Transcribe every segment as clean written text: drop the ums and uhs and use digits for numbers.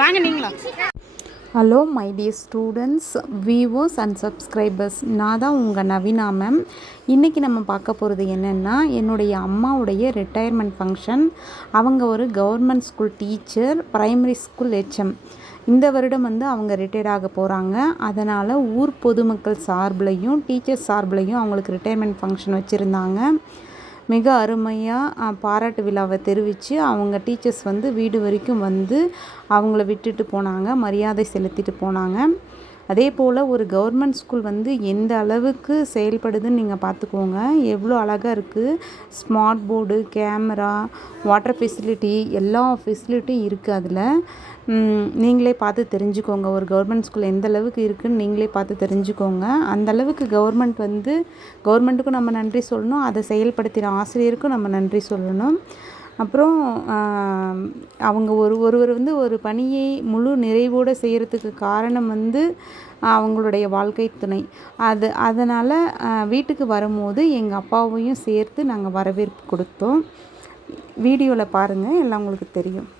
வாங்க நீங்களா. Hello my dear students, viewers and subscribers, நான் தான் உங்கள் நவீனா மேம். இன்றைக்கி நம்ம பார்க்க போகிறது என்னென்னா, என்னுடைய அம்மாவுடைய ரிட்டையர்மெண்ட் ஃபங்க்ஷன். அவங்க ஒரு government school teacher, primary school HM. இந்த வருடம் அவங்க ரிட்டையர்ட் ஆக போகிறாங்க. அதனால் ஊர் பொதுமக்கள் சார்பிலையும் டீச்சர்ஸ் சார்பிலையும் அவங்களுக்கு ரிட்டையர்மெண்ட் ஃபங்க்ஷன் வச்சுருந்தாங்க. மிக அருமையாக பாராட்டு விழாவை தெரிவித்து அவங்க டீச்சர்ஸ் வீடு வரைக்கும் அவங்கள விட்டுட்டு போனாங்க, மரியாதை செலுத்திட்டு போனாங்க. அதே போல் ஒரு கவர்மெண்ட் ஸ்கூல் எந்த அளவுக்கு செயல்படுதுன்னு நீங்கள் பார்த்துக்கோங்க. எவ்வளோ அழகாக இருக்குது. Smart board, camera, water facility, எல்லா ஃபெசிலிட்டியும் இருக்குது. அதில் நீங்களே பார்த்து தெரிஞ்சுக்கோங்க. ஒரு கவர்மெண்ட் ஸ்கூல் எந்த அளவுக்கு இருக்குதுன்னு நீங்களே பார்த்து தெரிஞ்சுக்கோங்க. அந்த அளவுக்கு கவர்மெண்ட்டுக்கும் நம்ம நன்றி சொல்லணும், அதை செயல்படுத்தின ஆசிரியருக்கும் நம்ம நன்றி சொல்லணும். அப்புறம் அவங்க ஒருவர் ஒரு பணியை முழு நிறைவோடு செய்கிறதுக்கு காரணம் அவங்களுடைய வாழ்க்கை துணை. அதனால் வீட்டுக்கு வரும்போது எங்கள் அப்பாவையும் சேர்த்து நாங்கள் வரவேற்பு கொடுத்தோம். வீடியோவில் பாருங்கள், எல்லாம் உங்களுக்கு தெரியும்.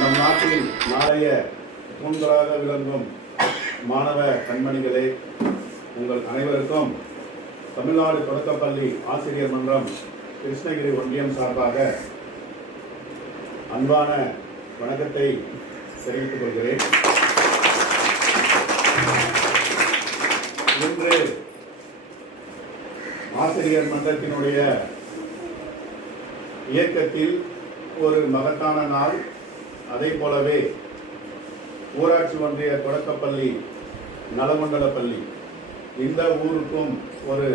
நம் நாட்டில் நாளைய தூண்களாக விளங்கும் மாணவ கண்மணிகளே, உங்கள் அனைவருக்கும் தமிழ்நாடு தொடக்கப்பள்ளி ஆசிரியர் மன்றம் கிருஷ்ணகிரி ஒன்றியம் சார்பாக அன்பான வணக்கத்தை தெரிவித்துக் கொள்கிறேன். இன்று ஆசிரியர் மன்றத்தினுடைய இயக்கத்தில் ஒரு மகத்தான நாள். அதே போலவே ஊராட்சி ஒன்றிய தொடக்கப்பள்ளி, நலமண்டல பள்ளி, இந்த ஊருக்கும் ஒரு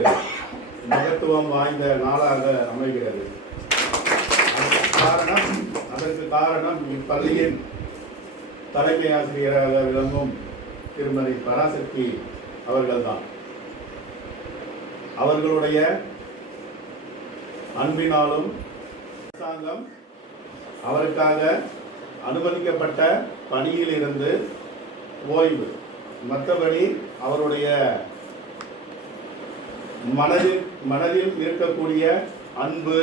மகத்துவம் வாய்ந்த நாளாக அமைகிறது. அதற்கு காரணம் இப்பள்ளியின் தலைமை ஆசிரியராக விளங்கும் திருமதி பராசக்தி அவர்கள்தான். அவர்களுடைய அன்பினாலும் அரசாங்கம் அவருக்காக அனுமதிக்கப்பட்ட பணியில் இருந்து ஓய்வு, மற்றபடி அவருடைய மனதில் இருக்கக்கூடிய அன்பு,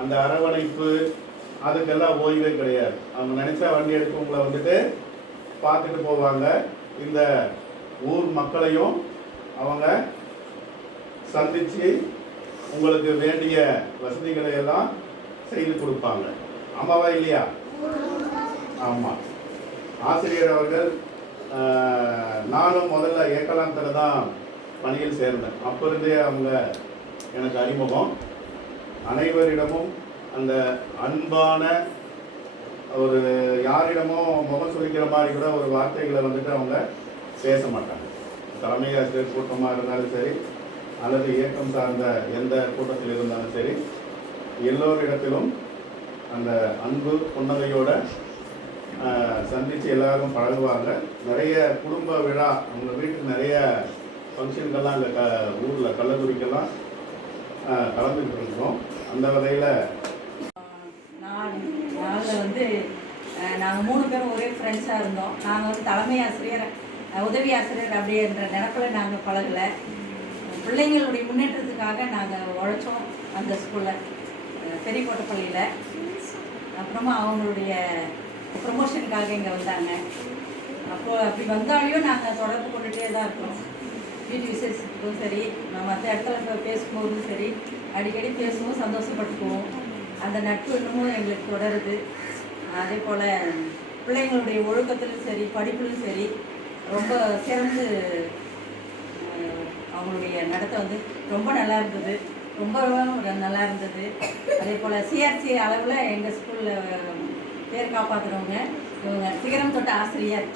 அந்த அரவணைப்பு, அதுக்கெல்லாம் ஓய்வே கிடையாது. அவங்க நினைச்சா வண்டி எடுத்து உங்களை வந்துட்டு பார்த்துட்டு போவாங்க. இந்த ஊர் மக்களையும் அவங்க சந்தித்து உங்களுக்கு வேண்டிய வசதிகளை எல்லாம் செய்து கொடுப்பாங்க. ஆமாவா இல்லையா? ஆமாம். ஆசிரியர் அவர்கள் நானும் முதல்ல ஏக்கலாத்தில் தான் பணியில் சேர்ந்தேன். அப்போ இருந்தே அவங்க எனக்கு அறிமுகம். அனைவரிடமும் அந்த அன்பான ஒரு யாரிடமும் முகம் சுழிக்கிற மாதிரி கூட ஒரு வார்த்தைகளை வந்துட்டு அவங்க பேச மாட்டாங்க. தலைமை ஆசிரியர் கூட்டமாக இருந்தாலும் சரி, அல்லது இயக்கம் சார்ந்த எந்த கூட்டத்தில் இருந்தாலும் சரி, எல்லோரிடத்திலும் அந்த அன்பு புன்னகையோட சந்தித்து எல்லாரும் பழகுவாங்க. நிறைய குடும்ப விழா, அவங்க வீட்டுக்கு நிறைய ஃபங்க்ஷனுக்கெல்லாம் அங்கே ஊரில் கள்ளக்குறிக்கெல்லாம் கலந்துக்கிட்டு இருக்கோம். அந்த வகையில் நாங்கள் வந்து நாங்கள் 3 பேரும் ஒரே ஃப்ரெண்ட்ஸாக இருந்தோம். நாங்கள் வந்து தலைமை ஆசிரியர், உதவி ஆசிரியர் அப்படின்ற நினைப்பில் நாங்கள் பழகலை. பிள்ளைங்களுடைய முன்னேற்றத்துக்காக நாங்கள் உழைச்சோம் அந்த ஸ்கூலில், பெரியக்கோட்டைப்பள்ளியில். அப்புறமா அவங்களுடைய ப்ரமோஷனுக்காக இங்கே வந்தாங்க. அப்போது அப்படி வந்தாலையும் நாங்கள் தொடர்பு கொண்டுகிட்டே தான் இருக்கோம். வீட்டு விசேஷத்துக்கும் சரி, நம்ம மற்ற இடத்துல பேசும்போதும் சரி, அடிக்கடி பேசுவோம், சந்தோஷப்பட்டுக்குவோம். அந்த நட்பு இன்னமும் எங்களுக்கு தொடருது. அதே போல் பிள்ளைங்களுடைய ஒழுக்கத்திலும் சரி, படிப்பிலும் சரி ரொம்ப சிறந்து அவங்களுடைய நடத்தை வந்து ரொம்ப நல்லா இருந்தது, ரொம்ப நல்லா இருந்தது. அதே போல் சிஆர்சி அளவில் எங்கள் ஸ்கூலில் பேர் காப்பாற்றுறவங்க இவங்க, சிகரம் தொட்ட ஆசிரியர்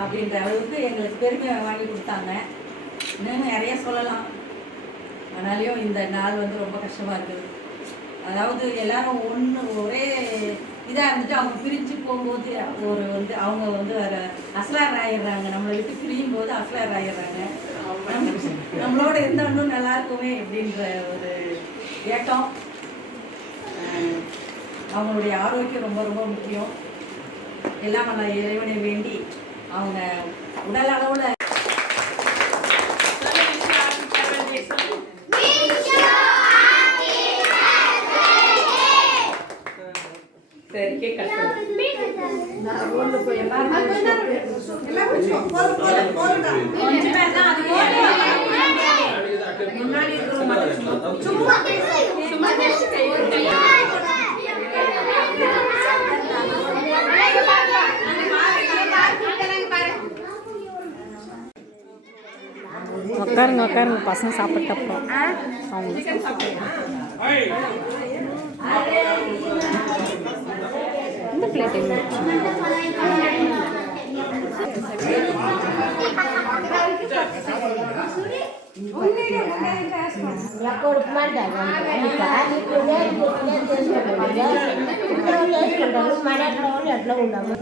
அப்படின்ற அளவுக்கு எங்களுக்கு பெருமை வாங்கி கொடுத்தாங்க. இன்னும் நிறைய சொல்லலாம், ஆனாலையும் இந்த நாள் வந்து ரொம்ப கஷ்டமாக இருக்குது. அதாவது எல்லாரும் ஒரே இதாக இருந்துட்டு அவங்க பிரிஞ்சு போகும்போது ஒரு வந்து அவங்க வந்து அஸ்லார் ஆயிடுறாங்க. நம்மளை விட்டு பிரியும் போது அஸ்லார் ஆயிடுறாங்க. நம்மளோட இருந்தால் இன்னும் நல்லா இருக்குமே அப்படின்ற ஒரு ஏக்கம். அவங்களுடைய ஆரோக்கியம் ரொம்ப ரொம்ப முக்கியம். எல்லாம் நல்லா இறைவனை வேண்டி அவங்க உடல் அளவில் சரி கேட்க போய் முன்னாடி உட்காருங்க உட்காருங்க, பசங்க சாப்பிட்டப்போ அவங்க இந்த பிளேட் ఎట్లా ఉండాలి